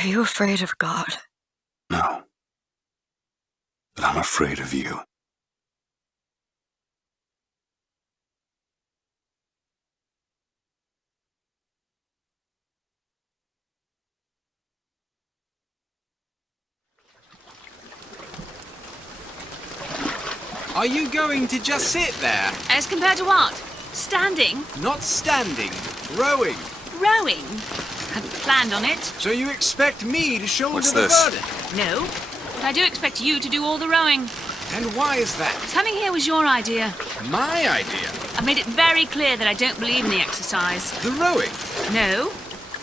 Are you afraid of God? No. But I'm afraid of you. Are you going to just sit there? As compared to what? Standing? Not standing, rowing. Rowing? Hadn't planned on it. So you expect me to shoulder What's the this? burden? No. But I do expect you to do all the rowing. And why is that? Coming here was your idea. My idea? I've made it very clear that I don't believe in the exercise. The rowing? No.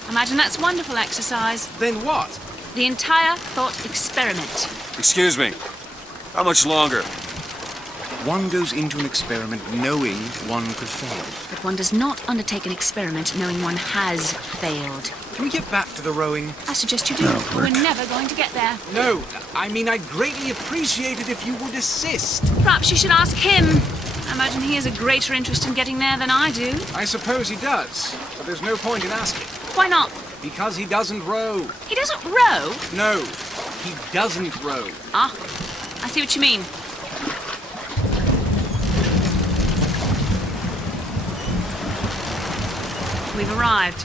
Imagine that's wonderful exercise. Then what? The entire thought experiment. Excuse me. How much longer? One goes into an experiment knowing one could fail. But one does not undertake an experiment knowing one has failed. Can we get back to the rowing? I suggest you do. No, We're work. never going to get there. No, I mean I'd greatly appreciate it if you would assist. Perhaps you should ask him. I imagine he has a greater interest in getting there than I do. I suppose he does, but there's no point in asking. Why not? Because he doesn't row. He doesn't row. No, he doesn't row. Ah, I see what you mean. We've arrived.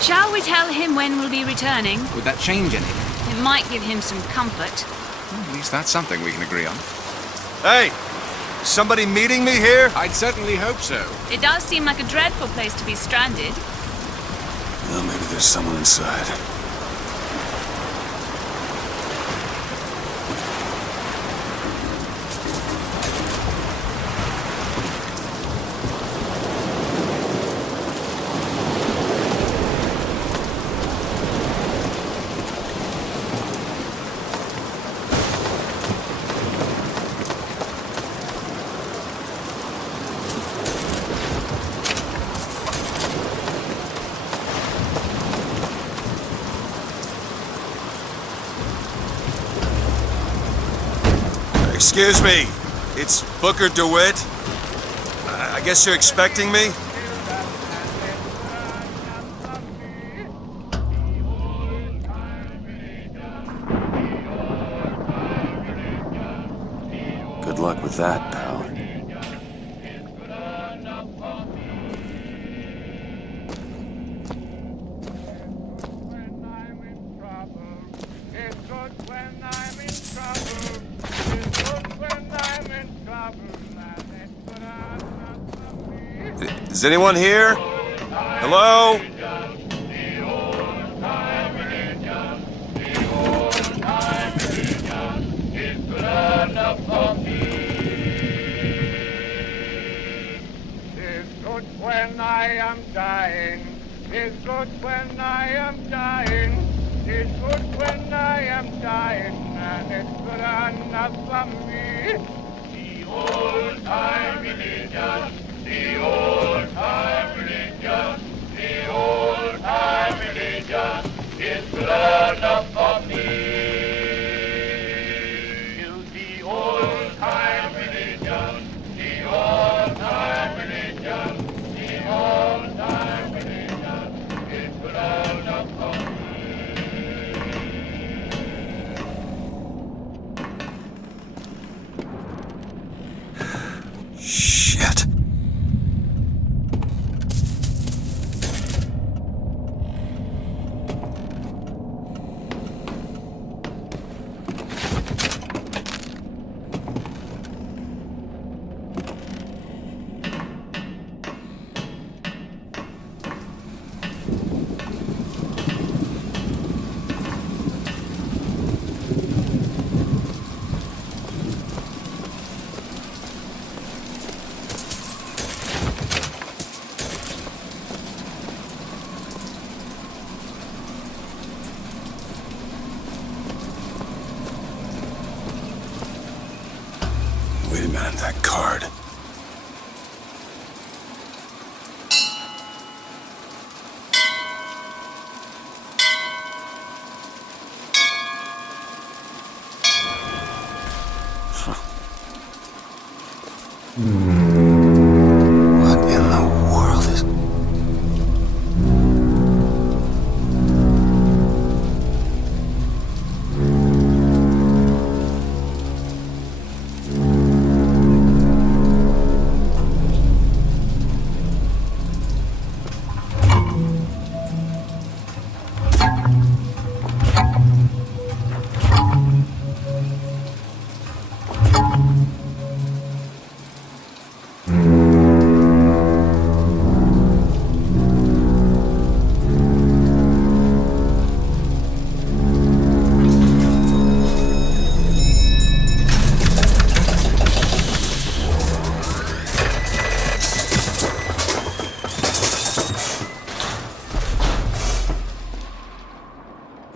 Shall we tell him when we'll be returning? Would that change anything? It might give him some comfort. Well, at least that's something we can agree on. Hey! Is somebody meeting me here? I'd certainly hope so. It does seem like a dreadful place to be stranded. Well, maybe there's someone inside. Excuse me, it's Booker DeWitt. I guess you're expecting me? Good luck with that, pal. Is anyone here? Hello? When I am dying, it's good when I am dying, it's good when I am dying, and it's good enough for me. The old time religion, the old time religion, the old time religion is good enough for me. The old time religion, the old time religion. All time religion is good enough for me. Shit. Wait a minute, that card. What in the world is...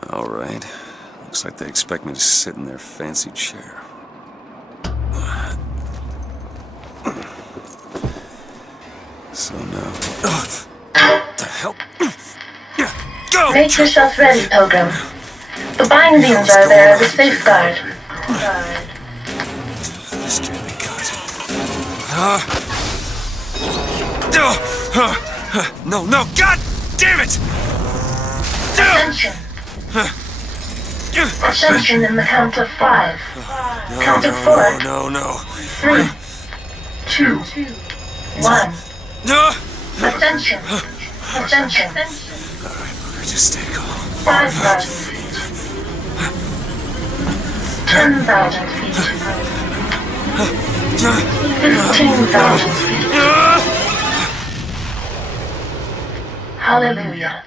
All right. Looks like they expect me to sit in their fancy chair. So now... What the hell? Go! Make yourself ready, Pilgrim. The bindings are there as a safeguard. This can't be good. No, God damn it! Ascension. Ascension in the count of 5. Counting 4. No. 3, 2, 1. Ascension. Ascension. Just stay calm. 5,000 feet. 10,000 feet. 15,000 feet. Hallelujah.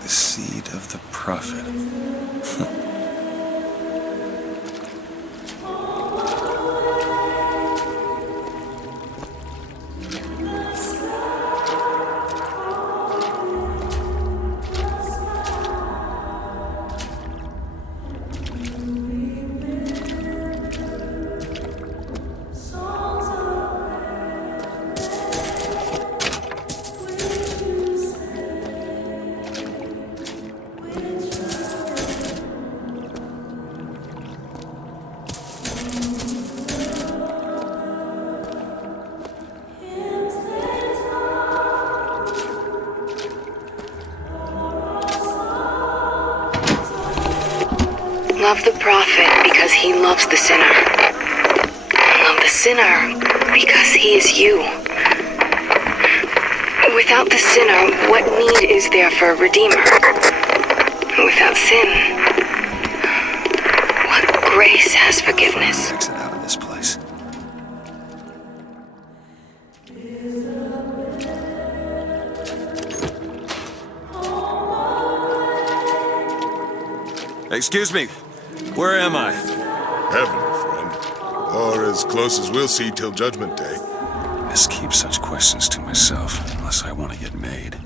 The seed of the prophet. Love the prophet because he loves the sinner. Love the sinner because he is you. Without the sinner, what need is there for a redeemer? Without sin, what grace has forgiveness? Exit out of this place. Excuse me, where am I? Heaven, friend. Or as close as we'll see till Judgment Day. Just keep such questions to myself, unless I want to get made.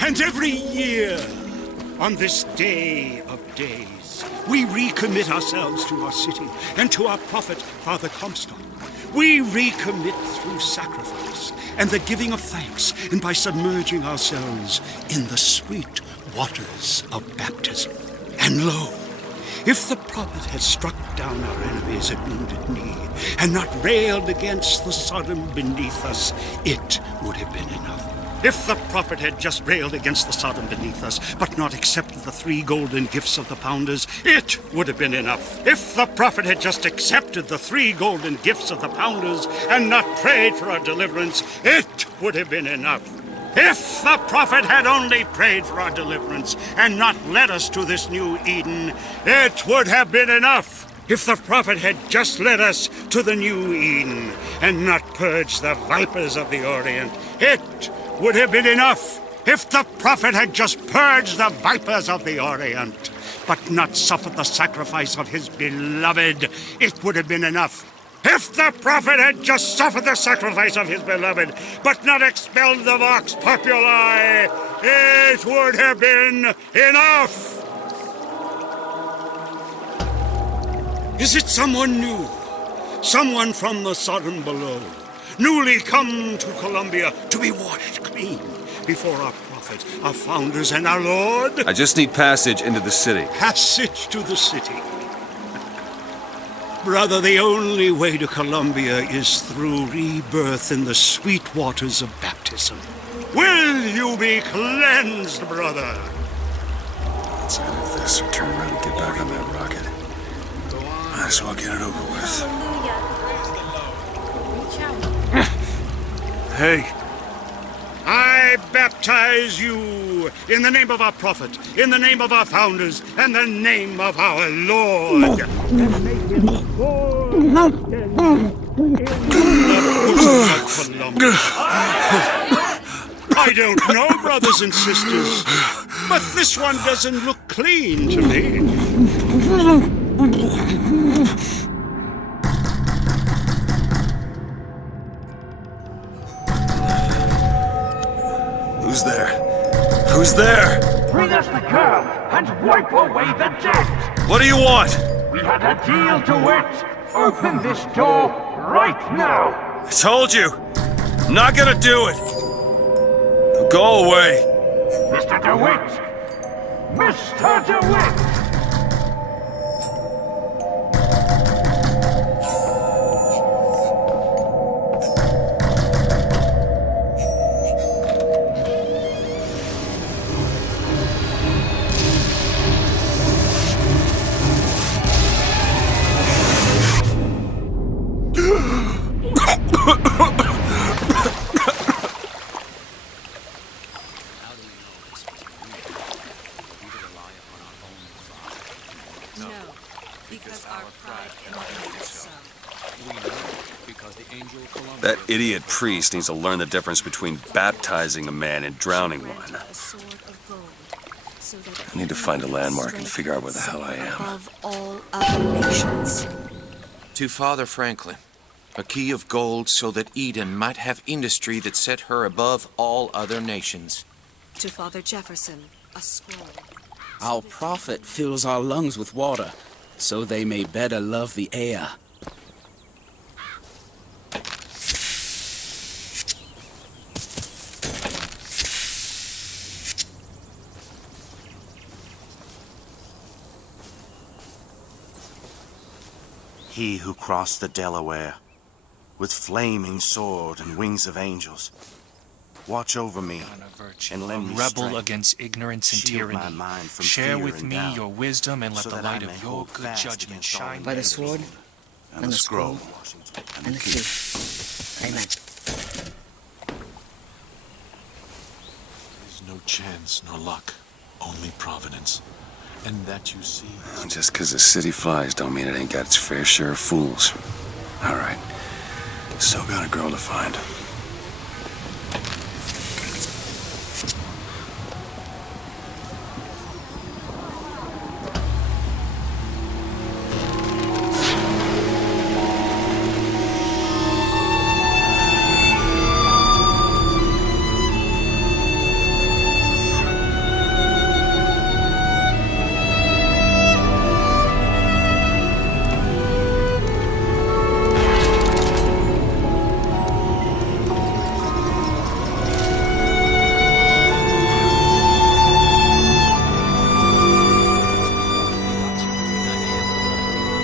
And every year, on this day of days, we recommit ourselves to our city and to our prophet, Father Comstock. We recommit through sacrifice and the giving of thanks, and by submerging ourselves in the sweet waters of baptism. And lo, if the prophet had struck down our enemies at wounded knee and not railed against the Sodom beneath us, it would have been enough. If the prophet had just railed against the Sodom beneath us, but not accepted the 3 golden gifts of the pounders, it would have been enough. If the prophet had just accepted the 3 golden gifts of the pounders and not prayed for our deliverance, it would have been enough. If the prophet had only prayed for our deliverance and not led us to this new Eden, it would have been enough. If the prophet had just led us to the new Eden and not purged the vipers of the Orient, it would have been enough. If the prophet had just purged the vipers of the Orient, but not suffered the sacrifice of his beloved, it would have been enough. If the prophet had just suffered the sacrifice of his beloved, but not expelled the vox populi, it would have been enough. Is it someone new? Someone from the Sodom below, newly come to Columbia to be washed clean before our prophet, our founders, and our Lord? I just need passage into the city. Passage to the city. Brother, the only way to Columbia is through rebirth in the sweet waters of baptism. Will you be cleansed, brother? Let's edit this or turn around and get back on that rocket. Might as well get it over with. Hey. I baptize you in the name of our prophet, in the name of our founders, and the name of our Lord. And make him born in the bosom of Columbia. I don't know, brothers and sisters, but this one doesn't look clean to me. Who's there? Who's there? Bring us the girl and wipe away the debt! What do you want? We had a deal, DeWitt! Open this door right now! I told you! I'm not gonna do it! Now go away! Mr. DeWitt! Mr. DeWitt! That idiot priest needs to learn the difference between baptizing a man and drowning one. I need to find a landmark and figure out where the hell I am. Above all other nations. To Father Franklin, a key of gold so that Eden might have industry that set her above all other nations. To Father Jefferson, a scroll. Our prophet fills our lungs with water, so they may better love the air. He who crossed the Delaware, with flaming sword and wings of angels, watch over me and lend me rebel strength. against ignorance and Shield my tyranny. mind from Share fear with and me doubt, your wisdom and let so the that light I may of your hold good fast judgment against all shine By the through sword me. and the scroll and the key. Amen. There's no chance nor luck, only providence. And that you see... Just 'cause the city flies don't mean it ain't got its fair share of fools. All right. Still got a girl to find.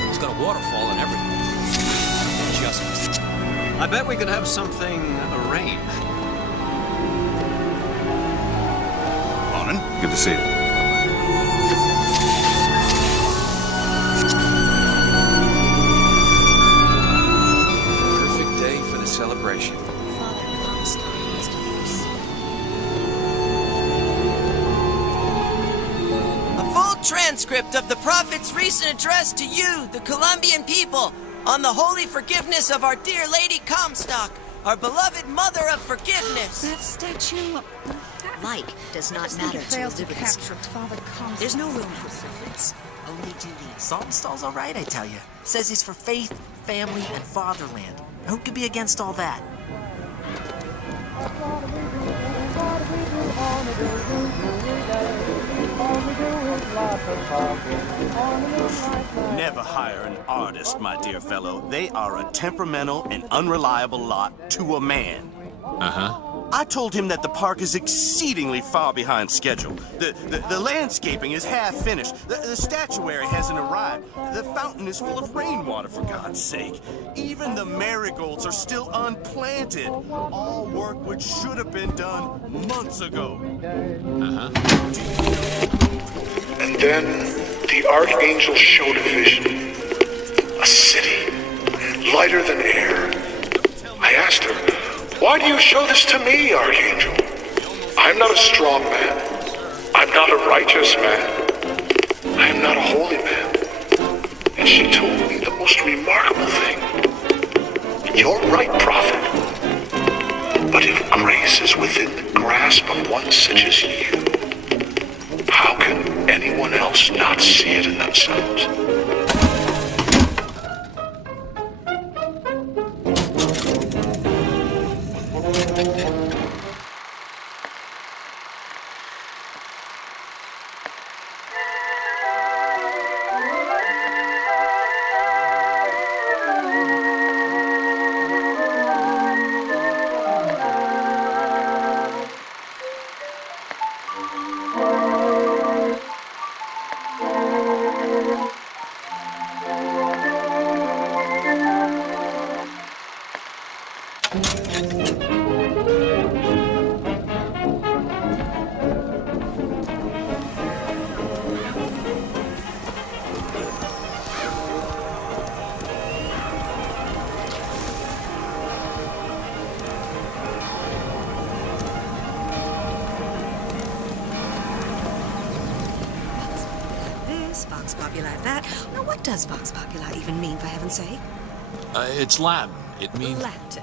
It's got a waterfall and everything. Just I bet we could have something arranged. Morning. Good to see you. Perfect day for the celebration. A full transcript of the Prophet's recent address to you, the Colombian people, on the holy forgiveness of our dear Lady Comstock, our beloved Mother of Forgiveness. That statue... Like does not matter to Elizabeth. There's no room for prophets, only duty. Saltonstall's all right, I tell you. Says he's for faith, family, and fatherland. Who could be against all that? Never hire an artist, my dear fellow. They are a temperamental and unreliable lot to a man. Uh-huh. I told him that the park is exceedingly far behind schedule. The landscaping is half finished. The statuary hasn't arrived. The fountain is full of rainwater, for God's sake. Even the marigolds are still unplanted. All work which should have been done months ago. Uh-huh. And then the Archangel showed a vision. A city, lighter than air. I asked her, "Why do you show this to me, Archangel? I'm not a strong man. I'm not a righteous man. I am not a holy man." And she told me the most remarkable thing. "You're right, Prophet. But if grace is within the grasp of one such as you, how can anyone else not see it in themselves?" This, Vox Populi that. Now, what does Vox Populi even mean, for heaven's sake? It's Latin. It means... Latin.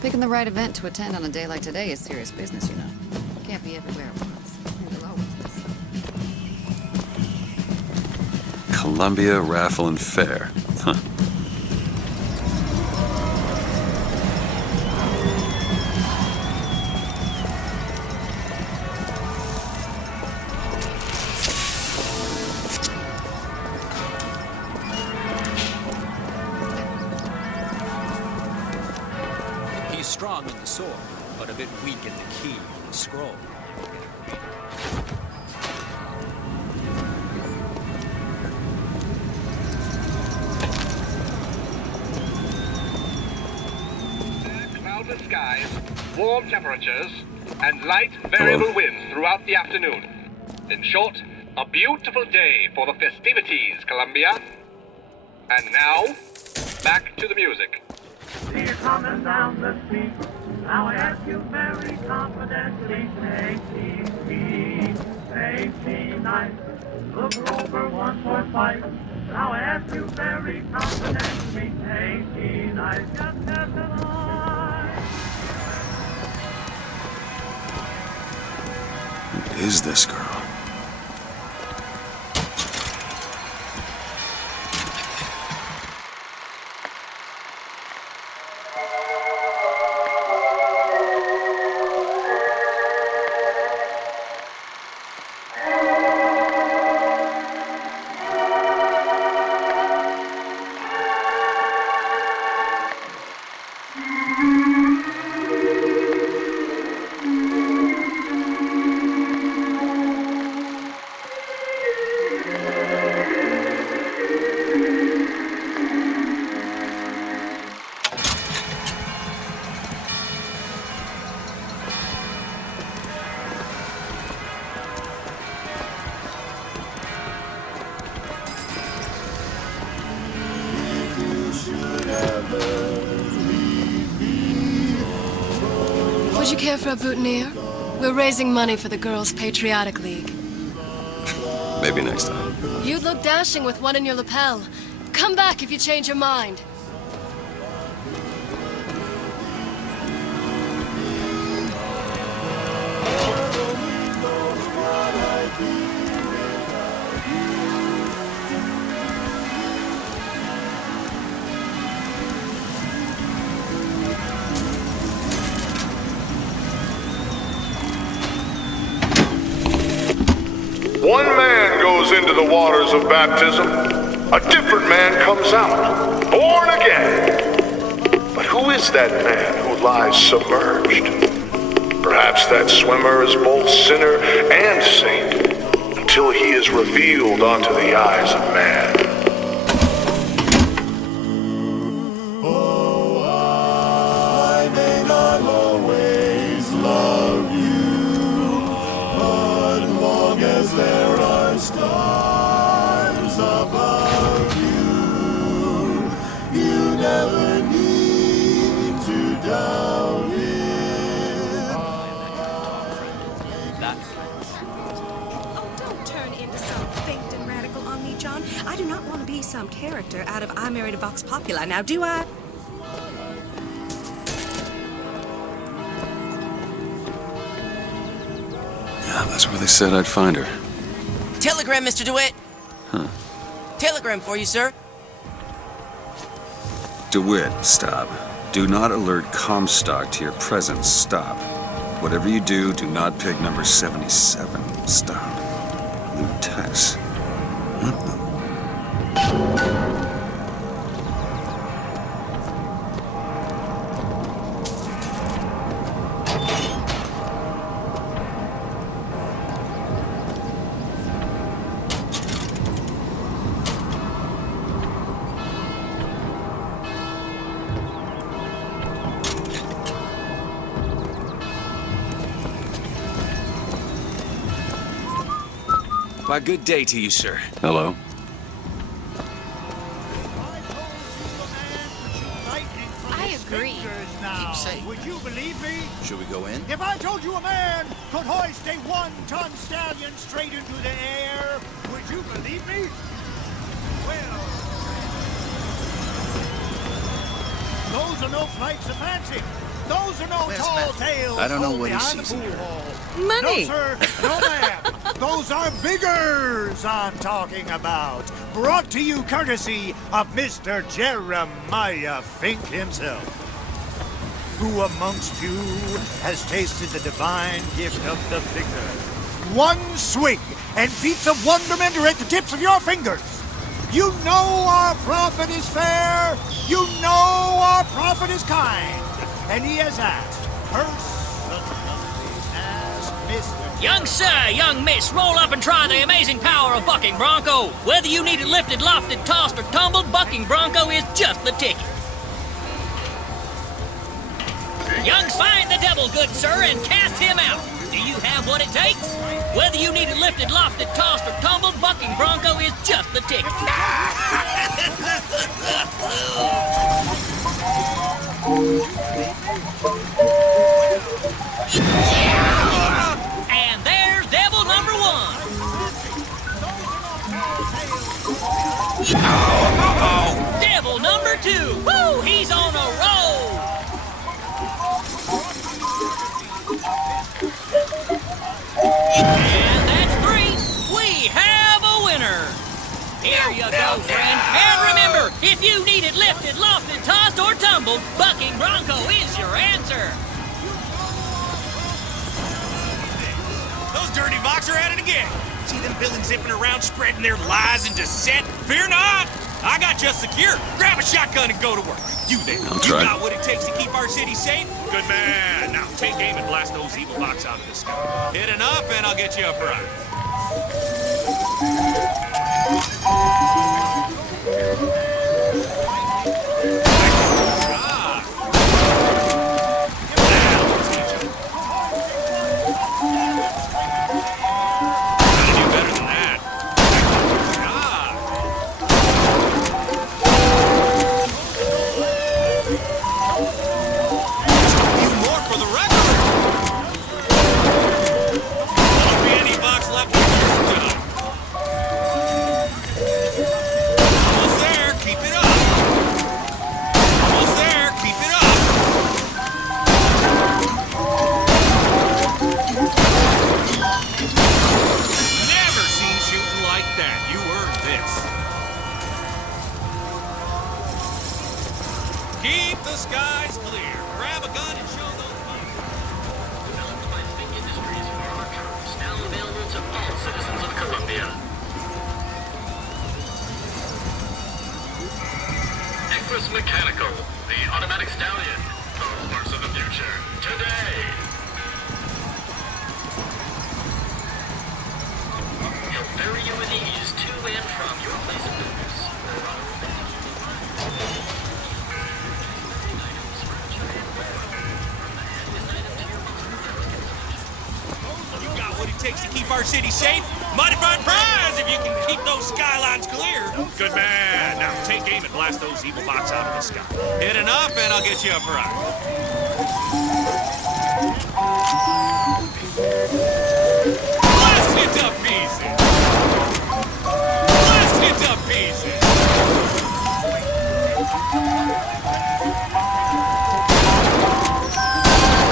Picking the right event to attend on a day like today is serious business, you know. Can't be everywhere at once. You'll always miss something. Columbia Raffle and Fair. Huh. He's strong in the sword, but a bit weak in the key and the scroll. Cloudless skies, warm temperatures, and light variable winds throughout the afternoon. In short, a beautiful day for the festivities, Columbia. And now, back to the music. See you coming down the street. Now I ask you very confidently, take nice. Look over 145. Now I ask you very confidently, take nice. Just as the Who is this girl? Would you care for a boutonniere? We're raising money for the Girls' Patriotic League. Maybe next time. You'd look dashing with one in your lapel. Come back if you change your mind. One man goes into the waters of baptism, a different man comes out, born again. But who is that man who lies submerged? Perhaps that swimmer is both sinner and saint, until he is revealed unto the eyes of man. I may not always love you, but long as there are stars above you, you never need to doubt it. Oh, don't turn into some faint and radical on me, John. I do not want to be some character out of I Married a Vox Populi, now do I? Yeah, that's where they said I'd find her. Telegram, Mr. DeWitt. Huh. Telegram for you, sir. DeWitt, stop. Do not alert Comstock to your presence. Stop. Whatever you do, do not pick number 77. Stop. Lutess. What the? Why, good day to you, sir. Hello. I agree. Keep saying. Would you believe me? Should we go in? If I told you a man could hoist a 1-ton stallion straight into the air, would you believe me? Well, those are no flights of fancy. Those are no tall tales. I don't know told what he behind the sees in pool her. hall. Money. No, sir. No, ma'am. Those are biggers I'm talking about. Brought to you courtesy of Mr. Jeremiah Fink himself. Who amongst you has tasted the divine gift of the finger? One swig, and feats of wonderment are at the tips of your fingers. You know our prophet is fair. You know our prophet is kind. And he has asked, personally asked Mr. Young sir, young miss, roll up and try the amazing power of bucking bronco. Whether you need it lifted, lofted, tossed, or tumbled, bucking bronco is just the ticket. Youngs, find the devil, good sir, and cast him out. Do you have what it takes? Whether you need it lifted, lofted, tossed, or tumbled, bucking bronco is just the ticket. And there's devil number one. Devil number two. Woo, he's on a roll. And that's three. We have a winner. Here you go, friend. And remember, if you need it lifted, lofted, tossed, or tumbled, bucking bronco is your answer. Those dirty Vox are at it again. See them villains zipping around, spreading their lies and dissent? Fear not. I got you secure. Grab a shotgun and go to work. You there. I'll You try. got what it takes to keep our city safe? Good man. Now take aim and blast those evil Vox out of the sky. Hit enough and I'll get you a prize. Keep the skies clear. Grab a gun and show those monkeys. Developed by Fink Industries for our troops, now available to all citizens of Columbia. Equus Mechanical, the automatic stallion. Total parts of the future, today. He'll ferry you with ease to and from your place of business. What it takes to keep our city safe? Mighty fine prize if you can keep those skylines clear. Good man. Now take aim and blast those evil Vox out of the sky. Hit enough and I'll get you a prize. Blast it to pieces. Blast it to pieces.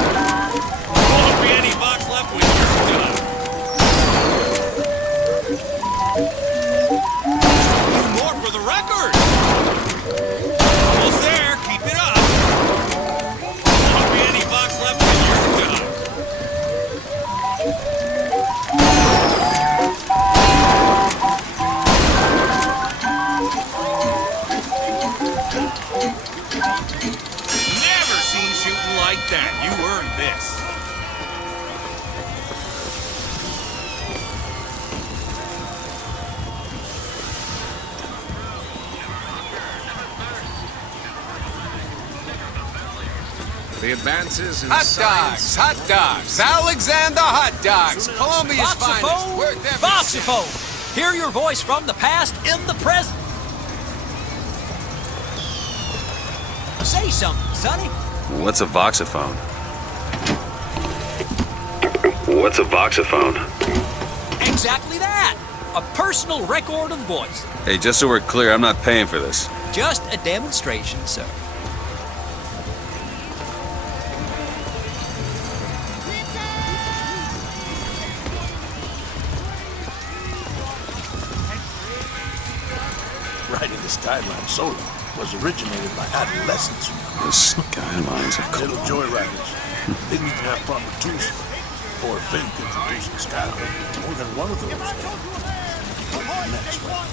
Won't be any Vox left when you're done. More for the record. Almost there. Keep it up. Won't be any Vox left when you're done. Never seen shooting like that. You earned this. The advances in Hot science... dogs, hot dogs, Alexander Hot Dogs, Columbia's finest. Voxophone, Worked every Voxophone. Hear your voice from the past in the present. Say something, Sonny. What's a voxophone? What's a voxophone? Exactly that. A personal record of voice. Hey, just so we're clear, I'm not paying for this. Just a demonstration, sir. The Skyline Solar was originated by adolescents. The Skylines of Little Colombia. joyriders. Didn't even have proper tools for a Fink introduced the Skyline. More than one of those. Next one.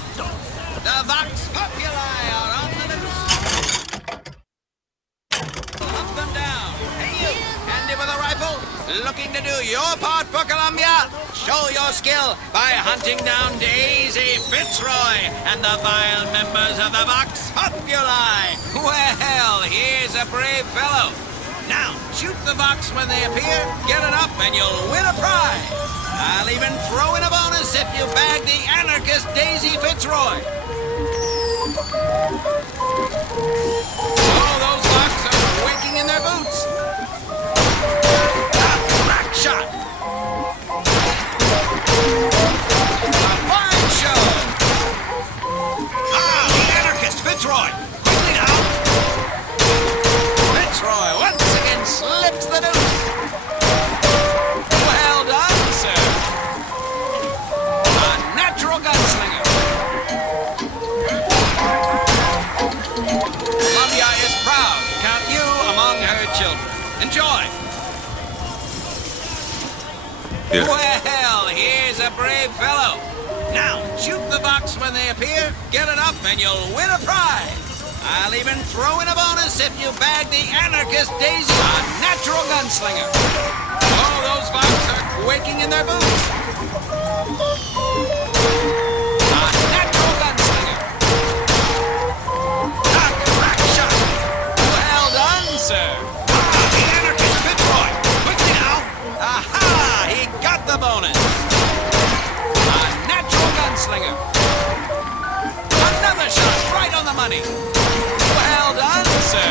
The Vox Populi are on the loose. Up and down. Hey you, handy with a rifle? Looking to do your part for Columbia? Show your skill by hunting down Daisy Fitzroy and the vile members of the Vox Populi. Well, here's a brave fellow. Now, shoot the Vox when they appear, get it up, and you'll win a prize. I'll even throw in a bonus if you bag the anarchist Daisy Fitzroy. Oh, those Vox are waking in their boots. A crack shot. A fine show. Ah, the anarchist Fitzroy. Quickly now. Fitzroy once again slips the noose. Well done, sir. A natural gunslinger. Columbia is proud to count you among her children. Enjoy. Here. Well, here's a brave fellow. Now, shoot the Vox when they appear, get it up, and you'll win a prize. I'll even throw in a bonus if you bag the anarchist Daisy, a natural gunslinger. Oh, those Vox are quaking in their boots. A natural gunslinger. A crack shot. Well done, sir. Ah, the anarchist Fitzroy. Quickly now. Aha, he got the bonus. A natural gunslinger. Another shot right on the money. Well done, sir.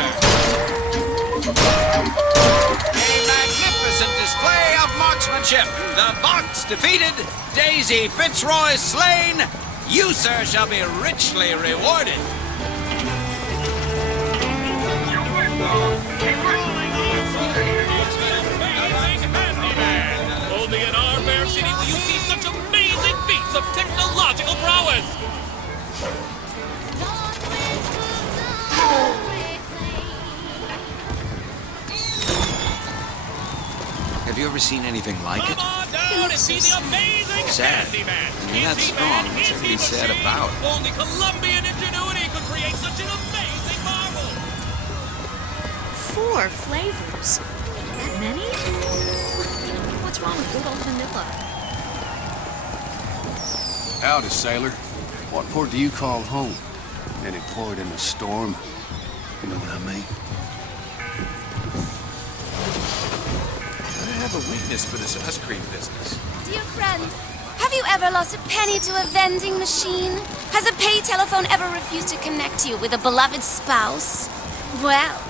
A magnificent display of marksmanship. The Vox defeated, Daisy Fitzroy slain. You, sir, shall be richly rewarded. Only in our fair city will you see such amazing feats of technological prowess. Have you ever seen anything like it? Come on down and see the amazing Sad. Candyman. I mean, that's wrong. What's there to be sad about? Only Colombian ingenuity could create such an amazing marvel. 4 flavors. That many? What's wrong with good old vanilla? Howdy, sailor. What port do you call home? Any port in a storm? You know what I mean? I have a weakness for this ice cream business. Dear friend, have you ever lost a penny to a vending machine? Has a pay telephone ever refused to connect you with a beloved spouse? Well,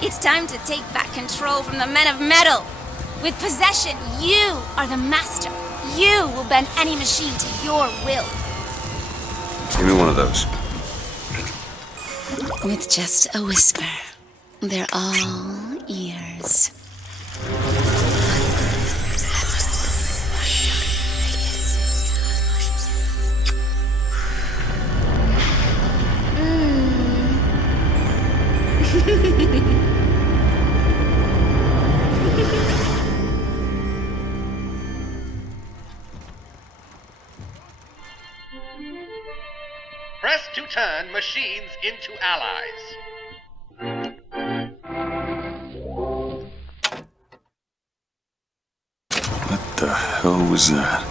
it's time to take back control from the men of metal. With possession, you are the master. You will bend any machine to your will. Give me one of those. With just a whisper, they're all ears. Press to turn machines into allies. What the hell was that?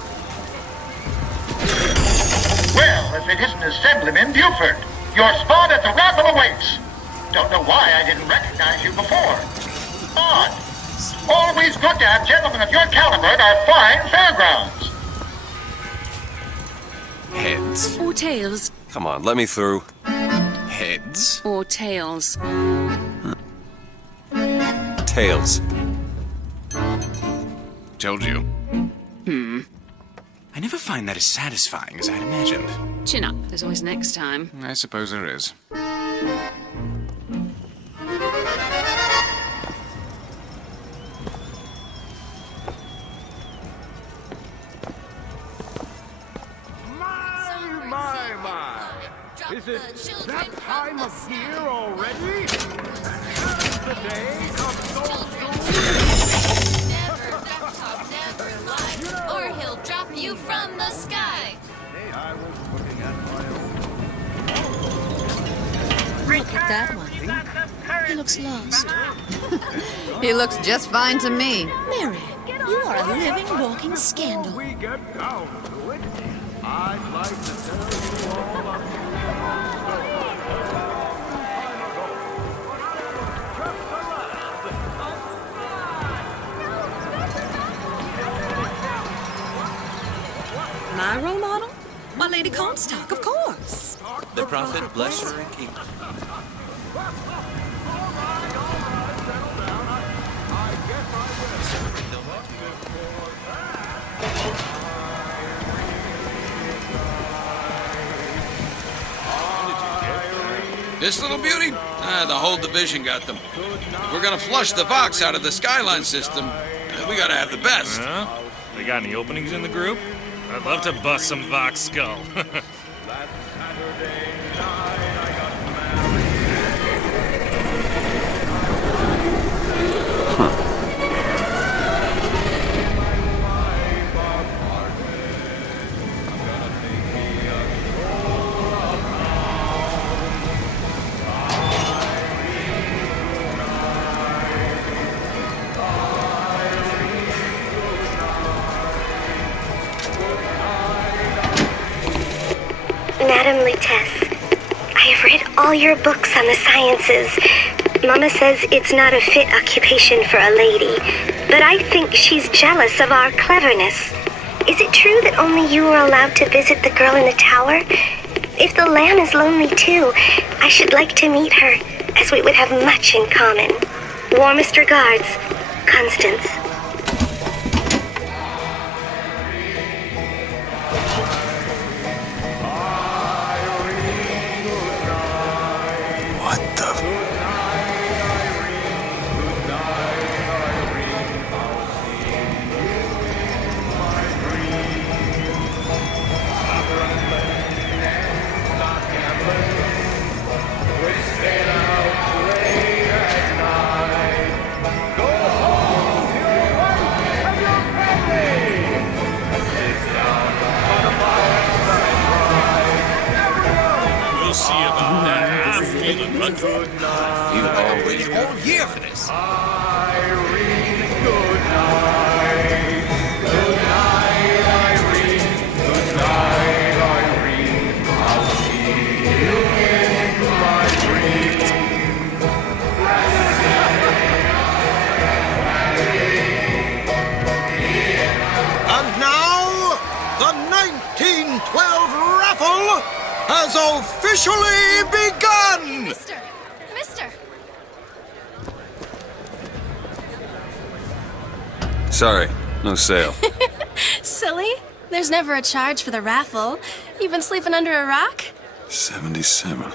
Well, if it isn't Assemblyman Buford, your spot at the raffle awaits. Don't know why I didn't recognize you before. Odd. Always good to have gentlemen of your caliber at our fine fairgrounds. Heads. Or tails. Come on, let me through. Heads. Or tails. Tails. Told you. I never find that as satisfying as I'd imagined. Chin up. There's always next time. I suppose there is. Is it that time of year already? Has the day come so soon? Or he'll drop you from the sky. I was looking at my Look at that one. He looks lost. He looks just fine to me. Mary, you are a living, walking scandal. Before we get down to it, I'd like to tell you all a My role model? Why, Lady Comstock, of course. The prophet bless her and keep her. This little beauty? The whole division got them. If we're gonna flush the Vox out of the Skyline system, we gotta have the best. They got any openings in the group? I'd love to bust some Vox skull. Madam Lutece, I have read all your books on the sciences. Mama says it's not a fit occupation for a lady, but I think she's jealous of our cleverness. Is it true that only you are allowed to visit the girl in the tower? If the lamb is lonely too, I should like to meet her, as we would have much in common. Warmest regards, Constance. We'll see about that. I'm feeling lucky. I feel like I've waited all year for this. And now, the 1912 raffle has officially begun! Mister! Sorry, no sale. Silly. There's never a charge for the raffle. You've been sleeping under a rock? 77.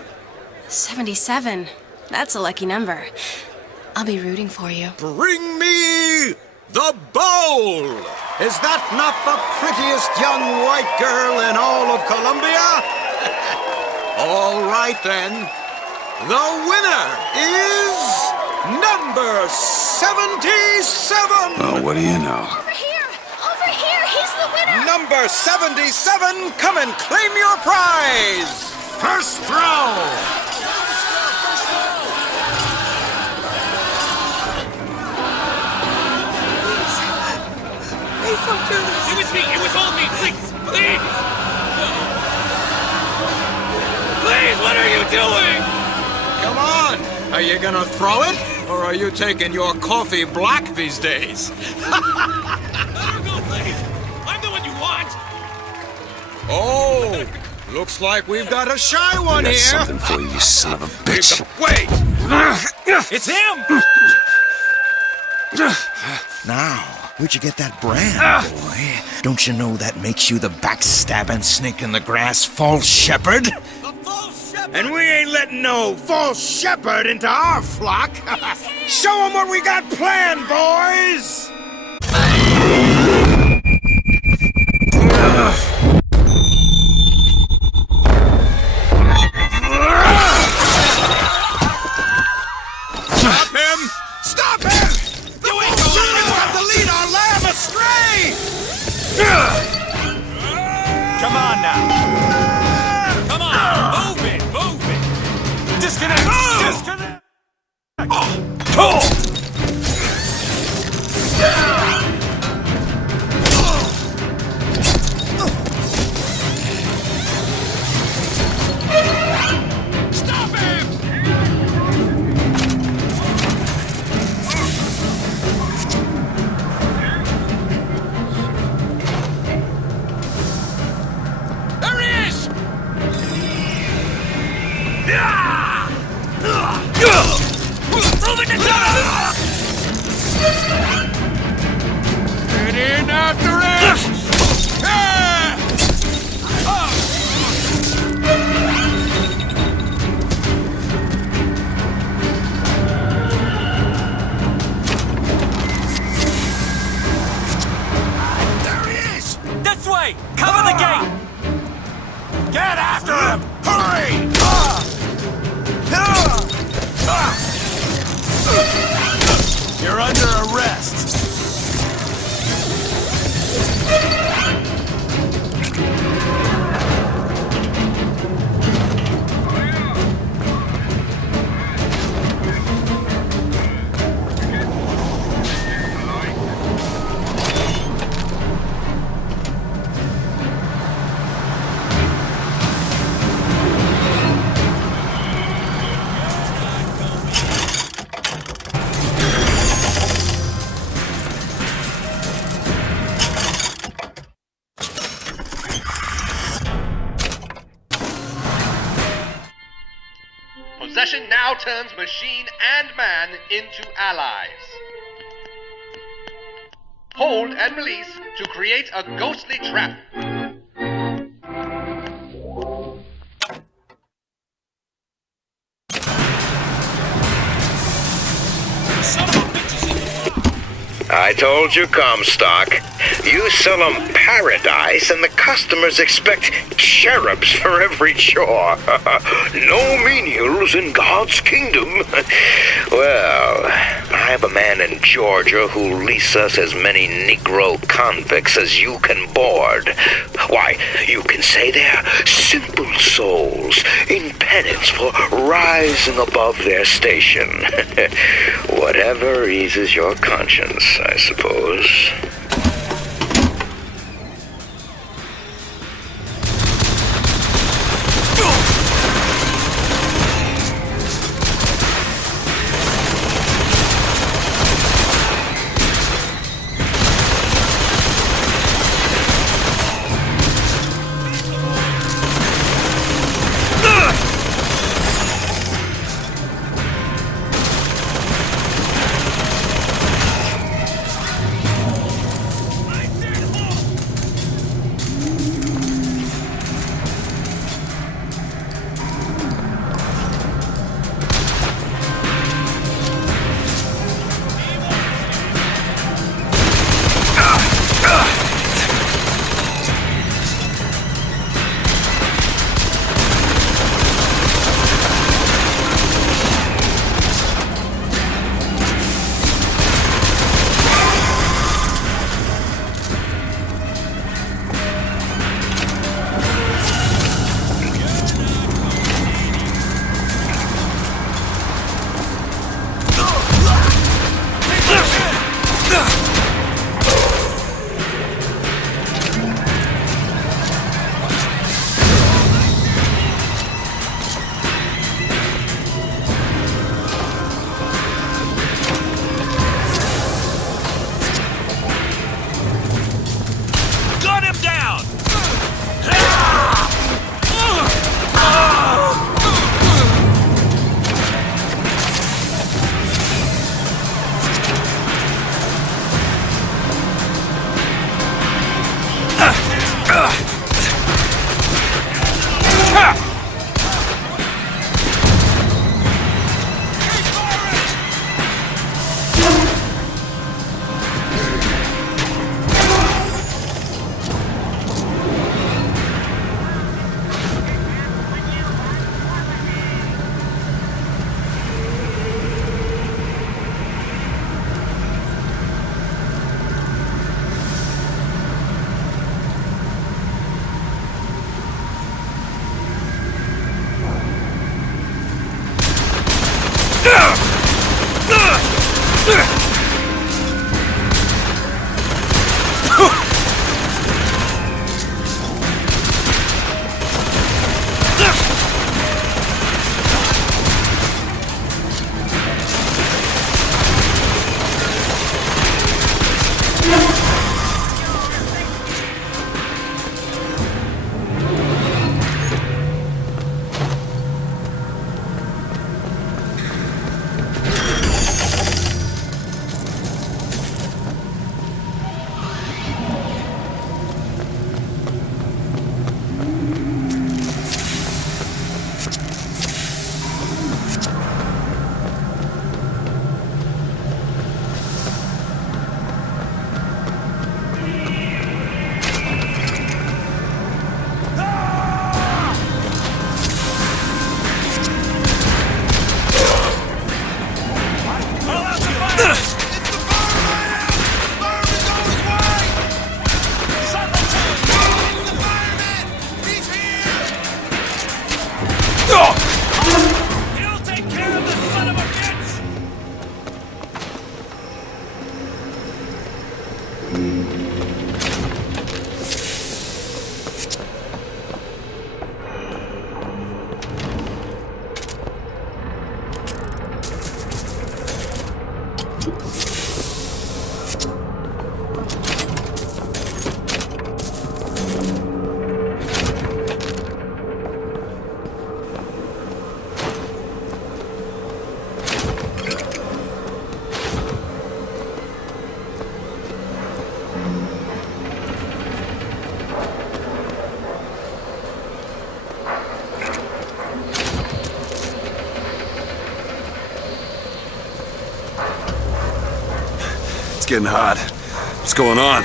77. That's a lucky number. I'll be rooting for you. Bring me the bowl! Is that not the prettiest young white girl in all of Columbia? All right then. The winner is number 77! Oh, what do you know? Over here, he's the winner! Number 77, come and claim your prize! First throw! Please don't do this. It was me. It was all me. Please. Please. Please, what are you doing? Come on! Are you gonna throw it? Or are you taking your coffee black these days? Let her go, please. I'm the one you want. Oh! Looks like we've got a shy one I got here! something for you, you son of a bitch. Wait! It's him! Now, where'd you get that brand, boy? Don't you know that makes you the backstabbing snake in the grass false shepherd? And we ain't letting no false shepherd into our flock! Show them what we got planned, boys! way! Cover the gate! Get after him! Hurry! You're under arrest. Possession now turns machine and man into allies. Hold and release to create a ghostly trap. I told you, Comstock. You sell them paradise, and the customers expect cherubs for every chore. No menials in God's kingdom. Well, I have a man in Georgia who'll lease us as many Negro convicts as you can board. Why, you can say they're simple souls in penance for rising above their station. Whatever eases your conscience, I suppose. It's getting hot. What's going on?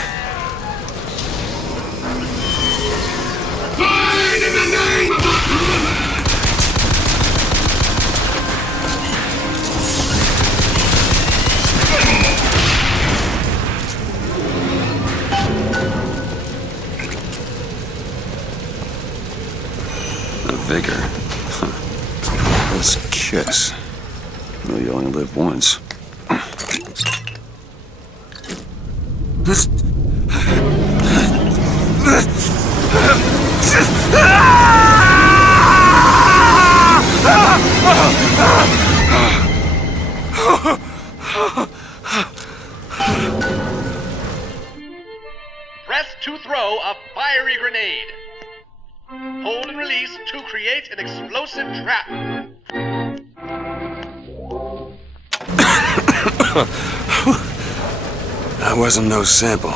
A vigor. Huh. Let's kiss. Well, you only live once. Press to throw a fiery grenade. Hold and release to create an explosive trap. That wasn't no sample.